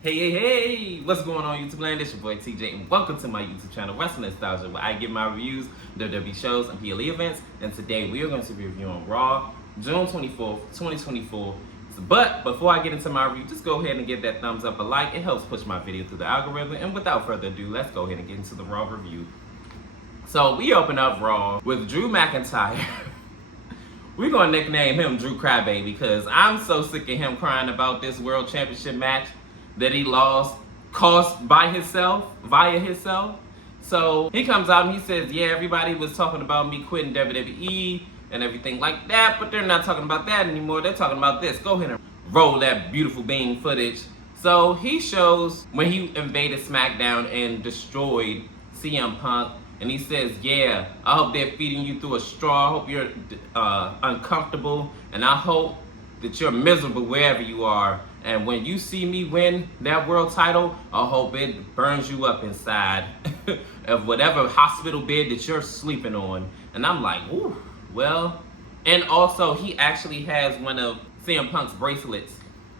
Hey, what's going on YouTube land? It's your boy TJ and welcome to my YouTube channel, Wrestling Nostalgia, where I give my reviews of WWE shows and PLE events. And today we are going to be reviewing Raw, June 24th, 2024. But before I get into my review, just go ahead and give that thumbs up a like. It helps push my video through the algorithm. And without further ado, let's go ahead and get into the Raw review. So we open up Raw with Drew McIntyre. We're going to nickname him Drew Crybaby because I'm so sick of him crying about this World Championship match that he caused via himself. So he comes out and he says, yeah, everybody was talking about me quitting WWE and everything like that, but they're not talking about that anymore. They're talking about this. Go ahead and roll that beautiful bean footage. So he shows when he invaded SmackDown and destroyed CM Punk, and he says, yeah, I hope they're feeding you through a straw. I hope you're uncomfortable, and I hope that you're miserable wherever you are. And when you see me win that world title, I hope it burns you up inside of whatever hospital bed that you're sleeping on. And I'm like, ooh, well. And also, he actually has one of CM Punk's bracelets.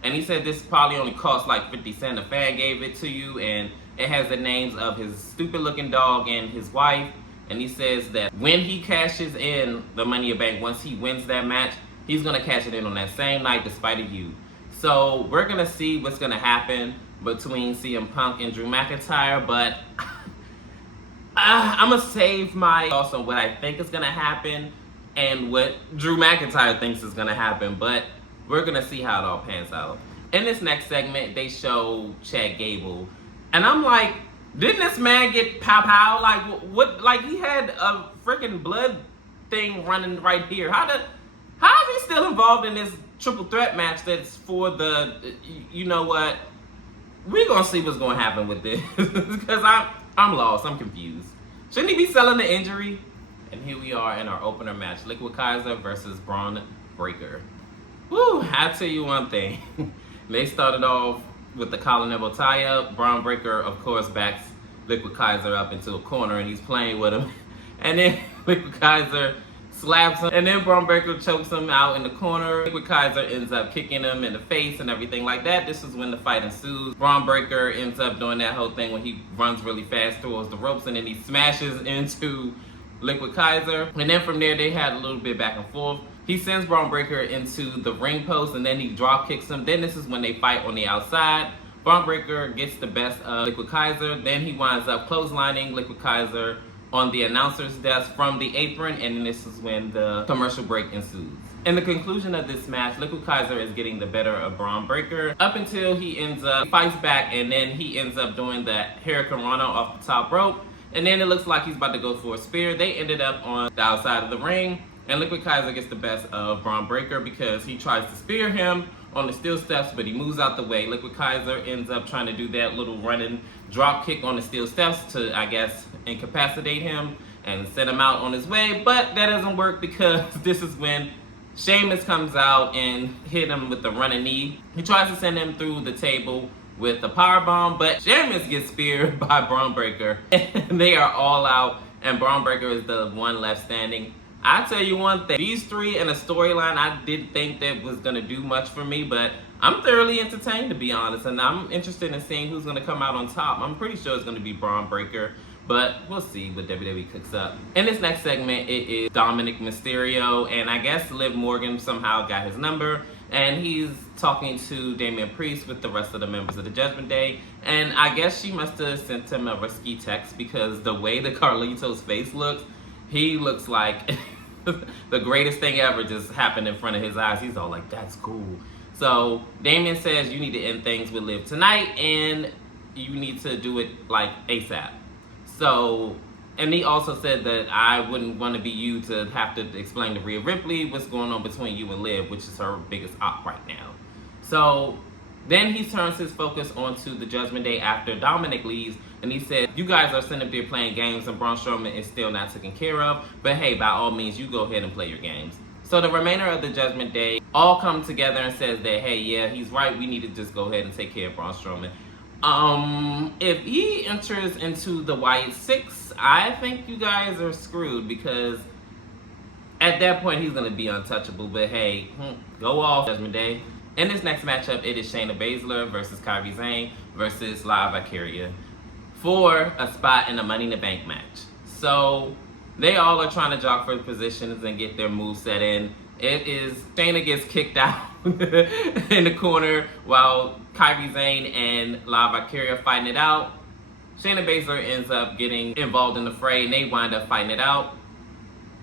And he said this probably only cost like 50 cents. A fan gave it to you, and it has the names of his stupid looking dog and his wife. And he says that when he cashes in the Money in the Bank, once he wins that match, he's gonna cash it in on that same night despite of you. So we're gonna see what's gonna happen between CM Punk and Drew McIntyre, but I'm gonna save my thoughts on what I think is gonna happen and what Drew McIntyre thinks is gonna happen, but we're gonna see how it all pans out. In this next segment, they show Chad Gable, and I'm like, didn't this man get pow? Like, what? Like, he had a freaking blood thing running right here. How is he still involved in this triple threat match that's for the, you know what? We're gonna see what's gonna happen with this because I'm lost. I'm confused. Shouldn't he be selling the injury? And here we are in our opener match: Liquid Kaiser versus Braun Breaker. Woo! I tell you one thing. They started off with the collar elbow tie up. Braun Breaker, of course, backs Liquid Kaiser up into a corner and he's playing with him. And then Liquid Kaiser slaps him, and then Braun Breaker chokes him out in the corner. Liquid Kaiser ends up kicking him in the face and everything like that. This is when the fight ensues. Braun Breaker ends up doing that whole thing when he runs really fast towards the ropes and then he smashes into Liquid Kaiser. And then from there, they had a little bit back and forth. He sends Braun Breaker into the ring post and then he drop kicks him. Then this is when they fight on the outside. Braun Breaker gets the best of Liquid Kaiser. Then he winds up clotheslining Liquid Kaiser on the announcer's desk from the apron, and this is when the commercial break ensues. In the conclusion of this match, Liquid Kaiser is getting the better of Braun Breaker up until he fights back, and then he ends up doing that Hurricane Rana off the top rope, and then it looks like he's about to go for a spear. They ended up on the outside of the ring, and Liquid Kaiser gets the best of Braun Breaker because he tries to spear him on the steel steps, but he moves out the way. Liquid Kaiser ends up trying to do that little running drop kick on the steel steps to, I guess, incapacitate him and send him out on his way, but that doesn't work because this is when Sheamus comes out and hit him with the running knee. He tries to send him through the table with the powerbomb, but Sheamus gets speared by Braun Breaker. And they are all out, and Braun Breaker is the one left standing. I tell you one thing, these three in a storyline, I didn't think that was going to do much for me, but I'm thoroughly entertained, to be honest, and I'm interested in seeing who's going to come out on top. I'm pretty sure it's going to be Braun Breaker, but we'll see what WWE cooks up. In this next segment, it is Dominic Mysterio, and I guess Liv Morgan somehow got his number, and he's talking to Damian Priest with the rest of the members of the Judgment Day, and I guess she must have sent him a risky text because the way that Carlito's face looks, he looks like the greatest thing ever just happened in front of his eyes. He's all like, that's cool. So Damian says you need to end things with Liv tonight and you need to do it like ASAP. So, and he also said that I wouldn't want to be you to have to explain to Rhea Ripley what's going on between you and Liv, which is her biggest op right now. So then he turns his focus onto the Judgment Day after Dominic leaves, and he said, you guys are sitting up there playing games and Braun Strowman is still not taken care of, but hey, by all means, you go ahead and play your games. So the remainder of the Judgment Day all come together and says that, hey, yeah, he's right, we need to just go ahead and take care of Braun Strowman. If he enters into the Wyatt Six, I think you guys are screwed because at that point, he's going to be untouchable, but hey, go off, Judgment Day. In this next matchup, it is Shayna Baszler versus Kairi Sane versus La Valkyria for a spot in the Money in the Bank match. So they all are trying to jock for positions and get their moves set in. It is Shayna gets kicked out in the corner while Kairi Sane and La Valkyria fighting it out. Shayna Baszler ends up getting involved in the fray and they wind up fighting it out.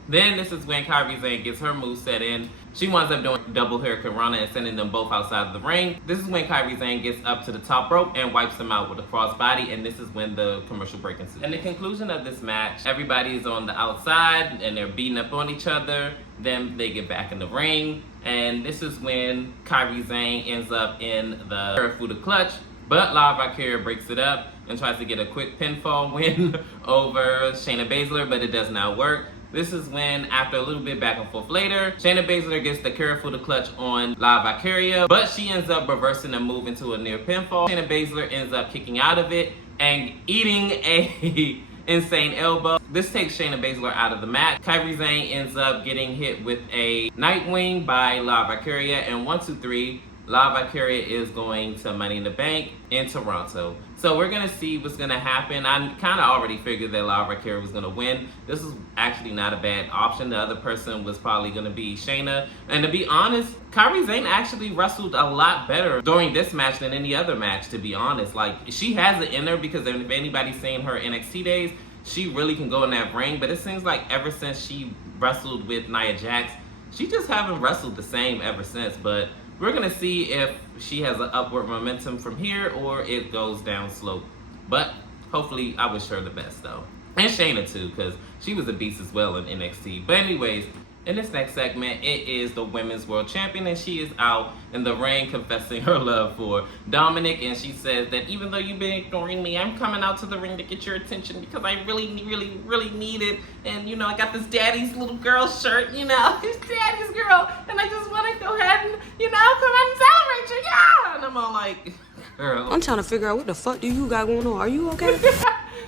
Then this is when Kairi Sane gets her move set in. She winds up doing double hurricane rana and sending them both outside of the ring. This is when Kairi Sane gets up to the top rope and wipes them out with a crossbody, and this is when the commercial break ensues. In the conclusion of this match, everybody is on the outside and they're beating up on each other. Then they get back in the ring, and this is when Kairi Sane ends up in the Harafuda clutch, but La Valkyria breaks it up and tries to get a quick pinfall win over Shayna Baszler, but it does not work. This is when, after a little bit back and forth later, Shayna Baszler gets the Harafuda clutch on La Valkyria, but she ends up reversing the move into a near pinfall. Shayna Baszler ends up kicking out of it and eating a insane elbow. This takes Shayna Baszler out of the match. Kairi Sane ends up getting hit with a Nightwing by La Valkyria, and 1, 2, 3, La Valkyria is going to Money in the Bank in Toronto. So we're gonna see what's gonna happen. I kind of already figured that La Valkyria was gonna win. This is actually not a bad option. The other person was probably gonna be Shayna. And to be honest, Kairi Sane actually wrestled a lot better during this match than any other match, to be honest. Like, she has it in her, because if anybody's seen her NXT days, she really can go in that ring. But it seems like ever since she wrestled with Nia Jax, she just haven't wrestled the same ever since. But we're gonna see if she has an upward momentum from here or it goes down slope. But hopefully, I wish her the best though. And Shayna too, because she was a beast as well in NXT. But anyways, in this next segment, it is the Women's World Champion, and she is out in the ring confessing her love for Dominic, and she says that even though you've been ignoring me, I'm coming out to the ring to get your attention because I really need it. And you know, I got this daddy's little girl shirt, you know, this daddy's girl, and I just want to go ahead and, you know, come out and celebrate you, yeah. And I'm all like, girl, I'm trying to figure out what the fuck do you got going on. Are you okay?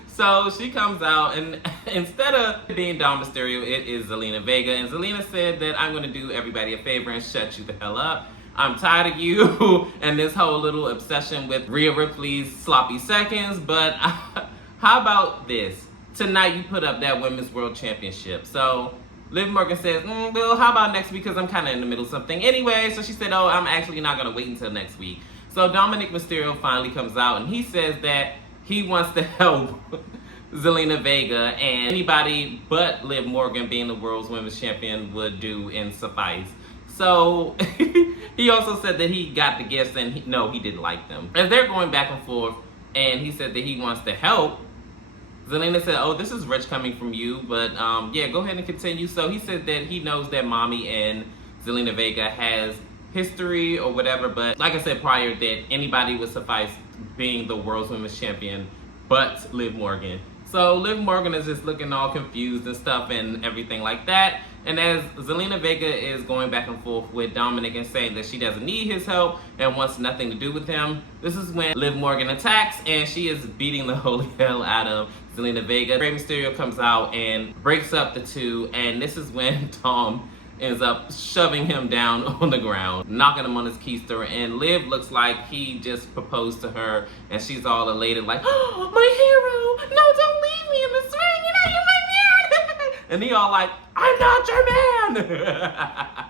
So she comes out, and instead of being Dom Mysterio, it is Zelina Vega. And Zelina said that I'm going to do everybody a favor and shut you the hell up. I'm tired of you and this whole little obsession with Rhea Ripley's sloppy seconds. But how about this? Tonight you put up that Women's World Championship. So Liv Morgan says, well, how about next week? Because I'm kind of in the middle of something. Anyway, so she said, oh, I'm actually not going to wait until next week. So Dominic Mysterio finally comes out, and he says that he wants to help Zelina Vega, and anybody but Liv Morgan, being the world's women's champion, would do and suffice. So he also said that he got the gifts, and he didn't like them. As they're going back and forth, and he said that he wants to help, Zelina said, oh, this is rich coming from you, but yeah, go ahead and continue. So he said that he knows that Mommy and Zelina Vega has history or whatever, but like I said prior, that anybody would suffice being the world's women's champion but Liv Morgan. So Liv Morgan is just looking all confused and stuff and everything like that. And as Zelina Vega is going back and forth with Dominic and saying that she doesn't need his help and wants nothing to do with him, this is when Liv Morgan attacks, and she is beating the holy hell out of Zelina Vega. Rey Mysterio comes out and breaks up the two, and this is when Tom ends up shoving him down on the ground, knocking him on his keister, and Liv looks like he just proposed to her, and she's all elated like, oh, my hero, no, don't leave me in this ring, you know, you're my man. And he all like, I'm not your man.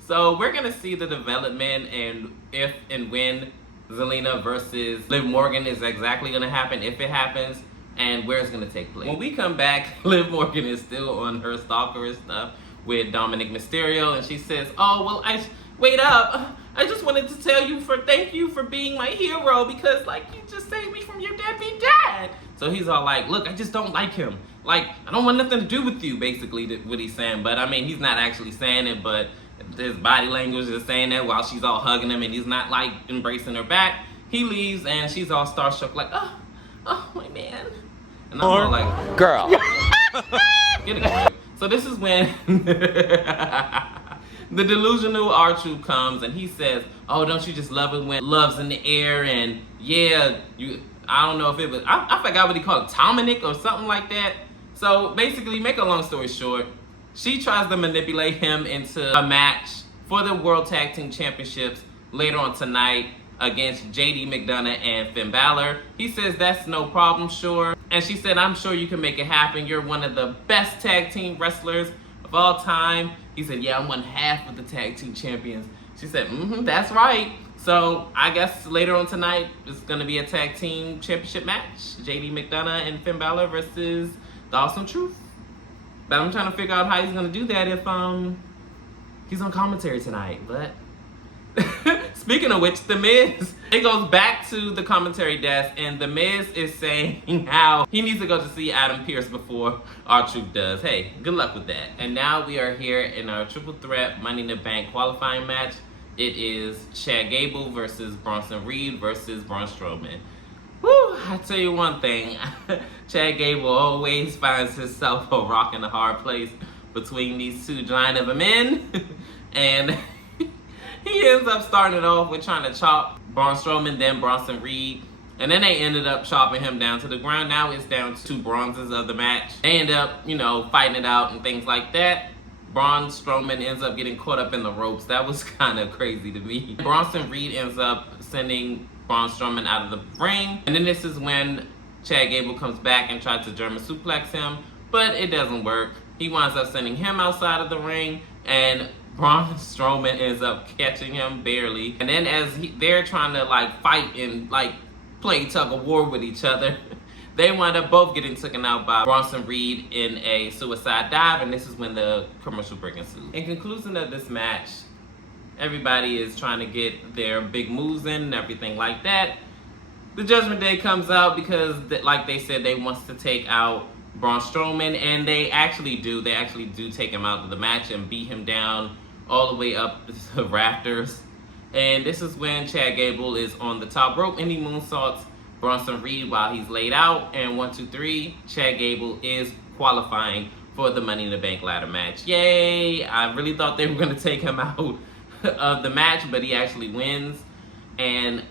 So we're gonna see the development and if and when Zelina versus Liv Morgan is exactly gonna happen, if it happens, and where it's gonna take place. When we come back, Liv Morgan is still on her stalker stuff with Dominic Mysterio, and she says, oh, well, wait up. I just wanted to tell you thank you for being my hero, because like you just saved me from your deadbeat dad. So he's all like, look, I just don't like him. Like, I don't want nothing to do with you, basically, what he's saying. But I mean, he's not actually saying it, but his body language is saying that while she's all hugging him and he's not like embracing her back. He leaves and she's all starstruck like, oh my man. And I'm all like, girl. Get it. So this is when the delusional R-Truth comes, and he says, oh, don't you just love it when love's in the air? And yeah, I don't know if it was, I forgot what he called it, Dominic or something like that. So basically, make a long story short, she tries to manipulate him into a match for the World Tag Team Championships later on tonight against JD McDonough and Finn Balor. He says that's no problem, sure. And she said, I'm sure you can make it happen. You're one of the best tag team wrestlers of all time. He said, yeah, I'm one half of the tag team champions. She said, that's right. So I guess later on tonight, it's going to be a tag team championship match. JD McDonough and Finn Balor versus the Awesome Truth. But I'm trying to figure out how he's going to do that if he's on commentary tonight. But speaking of which, The Miz, it goes back to the commentary desk, and The Miz is saying how he needs to go to see Adam Pearce before R-Truth does. Hey, good luck with that. And now we are here in our triple threat Money in the Bank qualifying match. It is Chad Gable versus Bronson Reed versus Braun Strowman. Woo, I tell you one thing, Chad Gable always finds himself a rock in a hard place between these two giant of a men. And he ends up starting it off with trying to chop Braun Strowman, then Bronson Reed. And then they ended up chopping him down to the ground. Now it's down to 2 bronzes of the match. They end up, fighting it out and things like that. Braun Strowman ends up getting caught up in the ropes. That was kind of crazy to me. Bronson Reed ends up sending Braun Strowman out of the ring. And then this is when Chad Gable comes back and tries to German suplex him. But it doesn't work. He winds up sending him outside of the ring. And Braun Strowman ends up catching him barely. And then as they're trying to fight and play tug of war with each other, they wind up both getting taken out by Bronson Reed in a suicide dive, and this is when the commercial break ensues. In conclusion of this match, everybody is trying to get their big moves in and everything like that. The Judgment Day comes out because, like they said, they want to take out Braun Strowman, and they actually do. They actually do take him out of the match and beat him down all the way up the rafters. And this is when Chad Gable is on the top rope and he moonsaults Bronson Reed while he's laid out. And 1, 2, 3, Chad Gable is qualifying for the Money in the Bank ladder match. Yay! I really thought they were going to take him out of the match, but he actually wins. And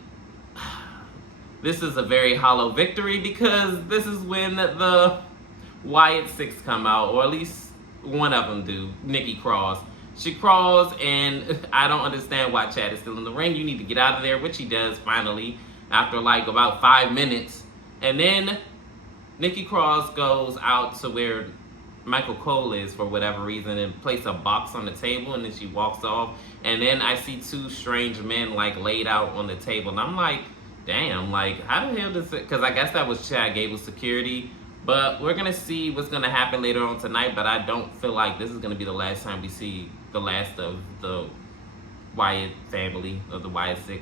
this is a very hollow victory because this is when the Wyatt Six come out, or at least one of them do. Nikki Cross. She crawls, and I don't understand why Chad is still in the ring. You need to get out of there, which he does finally after about 5 minutes. And then Nikki Cross goes out to where Michael Cole is for whatever reason and places a box on the table, and then she walks off. And then I see 2 strange men laid out on the table, and I'm like, damn, how the hell does it? Because I guess that was Chad Gable's security. But we're gonna see what's gonna happen later on tonight. But I don't feel like this is gonna be the last time we see the last of the Wyatt family, of the Wyatt Six.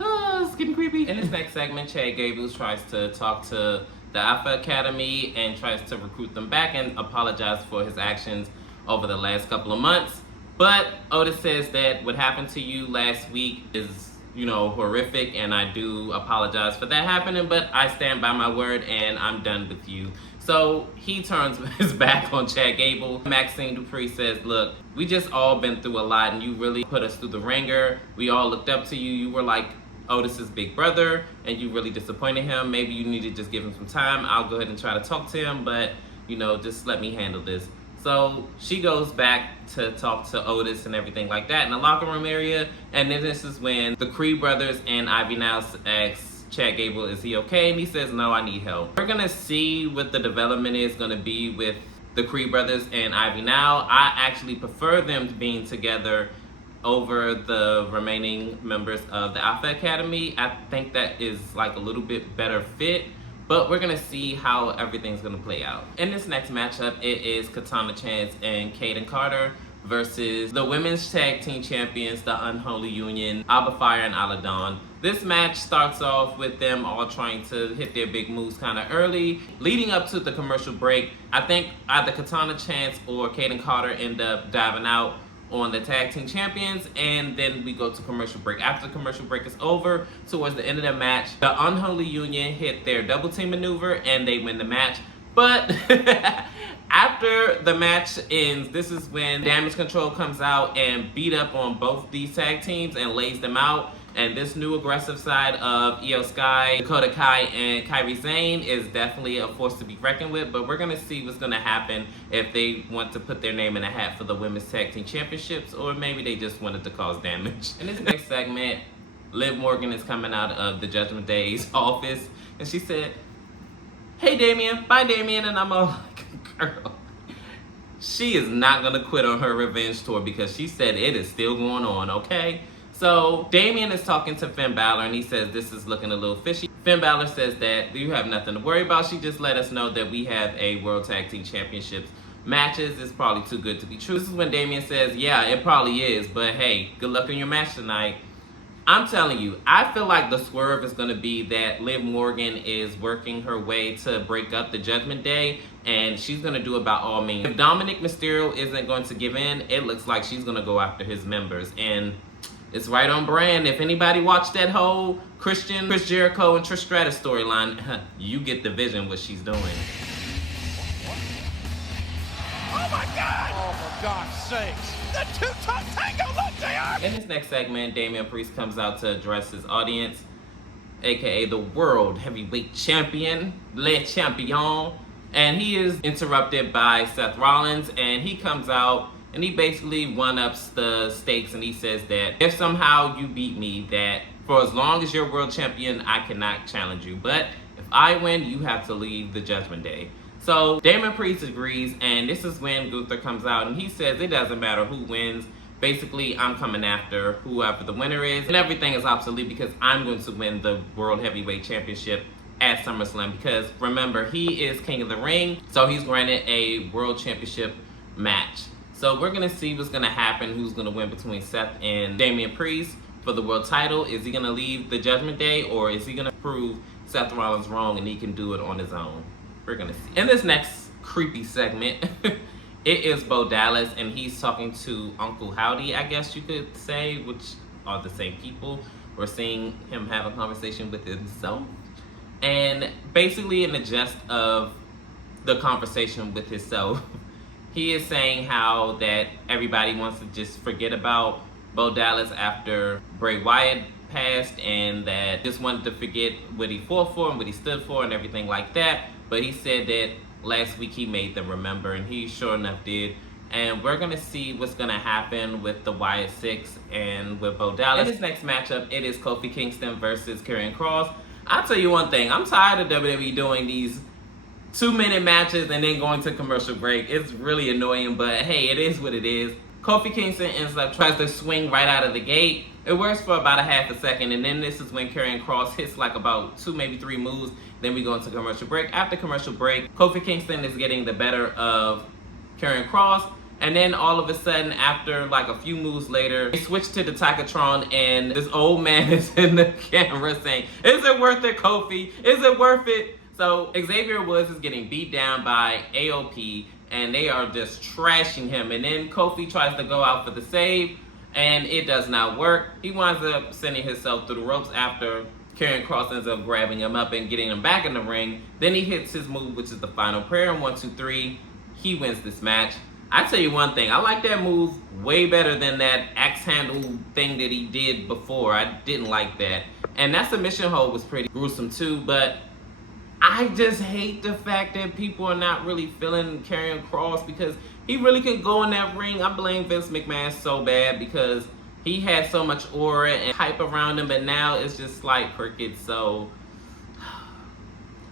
It's getting creepy. In this next segment, Chad Gable tries to talk to the Alpha Academy and tries to recruit them back and apologize for his actions over the last couple of months. But Otis says that what happened to you last week is, horrific, and I do apologize for that happening, but I stand by my word and I'm done with you. So he turns his back on Chad Gable. Maxine Dupree says, look, we just all been through a lot and you really put us through the ringer. We all looked up to you. You were like Otis's big brother and you really disappointed him. Maybe you need to just give him some time. I'll go ahead and try to talk to him, but just let me handle this. So she goes back to talk to Otis and everything like that in the locker room area. And then this is when the Creed brothers and Ivy Nile asks Chad Gable, is he okay? And he says, no, I need help. We're going to see what the development is going to be with the Creed brothers and Ivy Nile. I actually prefer them being together over the remaining members of the Alpha Academy. I think that is a little bit better fit. But we're going to see how everything's going to play out. In this next matchup, it is Katana Chance and Kaden Carter versus the women's tag team champions, the Unholy Union, Alba Fire and Ala Dawn. This match starts off with them all trying to hit their big moves kind of early. Leading up to the commercial break, I think either Katana Chance or Kaden Carter end up diving out on the tag team champions, and then we go to commercial break. After the commercial break is over, towards the end of the match, the Unholy Union hit their double team maneuver and they win the match. But after the match ends, this is when Damage Control comes out and beat up on both these tag teams and lays them out. And this new aggressive side of Io Sky, Dakota Kai, and Kairi Sane is definitely a force to be reckoned with. But we're going to see what's going to happen if they want to put their name in a hat for the Women's Tag Team Championships, or maybe they just wanted to cause damage. In this next segment, Liv Morgan is coming out of the Judgment Day's office, and she said, "Hey Damien, bye Damien," and I'm all like, girl. She is not going to quit on her revenge tour because she said it is still going on, okay? So Damien is talking to Finn Balor, and he says this is looking a little fishy. Finn Balor says that you have nothing to worry about. She just let us know that we have a World Tag Team Championships matches. It's probably too good to be true. This is when Damien says, yeah, it probably is, but hey, good luck in your match tonight. I'm telling you, I feel like the swerve is going to be that Liv Morgan is working her way to break up the Judgment Day, and she's going to do it by all means. If Dominic Mysterio isn't going to give in, it looks like she's going to go after his members, and it's right on brand. If anybody watched that whole Chris Jericho and Trish Stratus storyline, you get the vision what she's doing. Oh my God! Oh, for God's sakes. The two-top tango, look there! In this next segment, Damian Priest comes out to address his audience, aka the World Heavyweight Champion, Le Champion, and he is interrupted by Seth Rollins, and he comes out and he basically one-ups the stakes, and he says that if somehow you beat me, that for as long as you're world champion, I cannot challenge you. But if I win, you have to leave the Judgment Day. So Damian Priest agrees, and this is when Gunther comes out, and he says it doesn't matter who wins. Basically, I'm coming after whoever the winner is, and everything is obsolete because I'm going to win the World Heavyweight Championship at SummerSlam. Because remember, he is King of the Ring, so he's granted a World Championship match. So we're going to see what's going to happen, who's going to win between Seth and Damian Priest for the world title. Is he going to leave the Judgment Day, or is he going to prove Seth Rollins wrong and he can do it on his own? We're going to see. In this next creepy segment, it is Bo Dallas, and he's talking to Uncle Howdy, I guess you could say, which are the same people. We're seeing him have a conversation with himself. And basically in the gist of the conversation with himself, he is saying how that everybody wants to just forget about Bo Dallas after Bray Wyatt passed, and that just wanted to forget what he fought for and what he stood for and everything like that. But he said that last week he made them remember, and he sure enough did. And we're going to see what's going to happen with the Wyatt Six and with Bo Dallas. In this next matchup, it is Kofi Kingston versus Karrion Kross. I'll tell you one thing, I'm tired of WWE doing these 2-minute matches and then going to commercial break. It's really annoying, but hey, it is what it is. Kofi Kingston ends up tries to swing right out of the gate. It works for about a half a second, and then this is when Karrion Kross hits like about 2, maybe 3 moves. Then we go into commercial break. After commercial break, Kofi Kingston is getting the better of Karrion Kross, and then all of a sudden, after like a few moves later, they switch to the Tacatron, and this old man is in the camera saying, "Is it worth it, Kofi? Is it worth it?" So Xavier Woods is getting beat down by AOP, and they are just trashing him. And then Kofi tries to go out for the save, and it does not work. He winds up sending himself through the ropes after Karrion Kross ends up grabbing him up and getting him back in the ring. Then he hits his move, which is the final prayer, and 1, 2, 3. He wins this match. I tell you one thing, I like that move way better than that axe handle thing that he did before. I didn't like that. And that submission hold was pretty gruesome too, but I just hate the fact that people are not really feeling Karrion Kross, because he really can go in that ring. I blame Vince McMahon so bad because he had so much aura and hype around him, but now it's just like crickets. So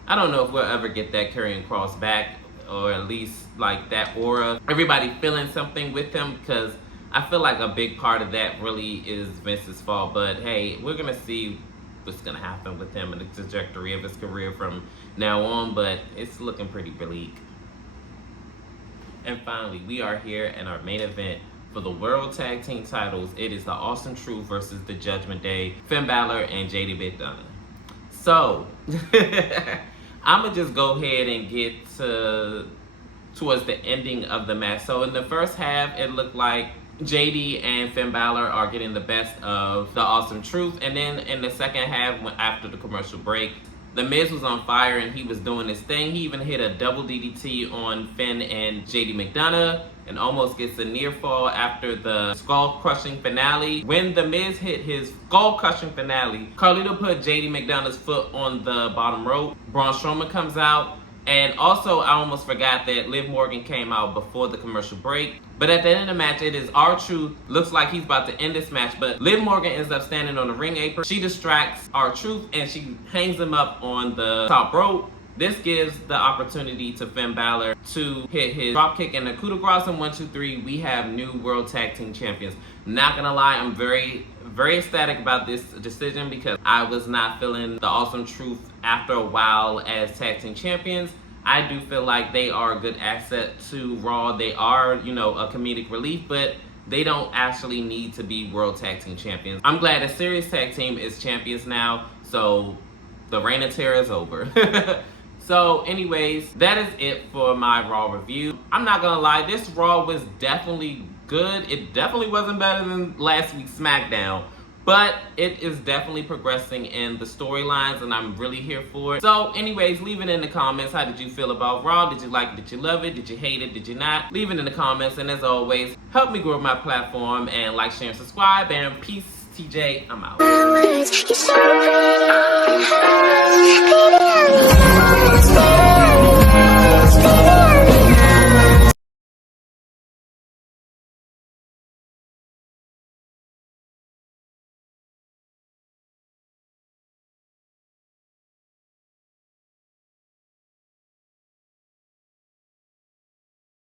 I don't know if we'll ever get that Karrion Kross back, or at least like that aura. Everybody feeling something with him, because I feel like a big part of that really is Vince's fault. But hey, we're going to see what's going to happen with him and the trajectory of his career from now on, but it's looking pretty bleak. And finally, we are here in our main event for the World Tag Team titles. It is the Awesome Truth versus the Judgment Day, Finn Balor and JD McDonough. So, I'm going to just go ahead and get towards the ending of the match. So in the first half, it looked like JD and Finn Balor are getting the best of the Awesome Truth. And then in the second half, after the commercial break, The Miz was on fire and he was doing his thing. He even hit a double DDT on Finn and JD McDonough. and almost gets a near fall after the skull-crushing finale. When The Miz hit his skull-crushing finale, Carlito put JD McDonough's foot on the bottom rope. Braun Strowman comes out. And also, I almost forgot that Liv Morgan came out before the commercial break. But at the end of the match, it is R-Truth. Looks like he's about to end this match, but Liv Morgan ends up standing on the ring apron. She distracts R-Truth and she hangs him up on the top rope. This gives the opportunity to Finn Balor to hit his dropkick and the coup de grace, and 1, 2, 3. We have new World Tag Team Champions. Not gonna lie, I'm very ecstatic about this decision because I was not feeling the Awesome Truth after a while as Tag Team Champions. I do feel like they are a good asset to Raw. They are, you know, a comedic relief, but they don't actually need to be World Tag Team Champions. I'm glad that Serious Tag Team is champions now, so the reign of terror is over. So anyways, that is it for my Raw review. I'm not gonna lie, this Raw was definitely good. It definitely wasn't better than last week's SmackDown, but it is definitely progressing in the storylines and I'm really here for it. So anyways, leave it in the comments. How did you feel about Raw? Did you like it? Did you love it? Did you hate it? Did you not? Leave it in the comments, and as always, help me grow my platform and like, share, and subscribe, and peace. TJ, I'm out.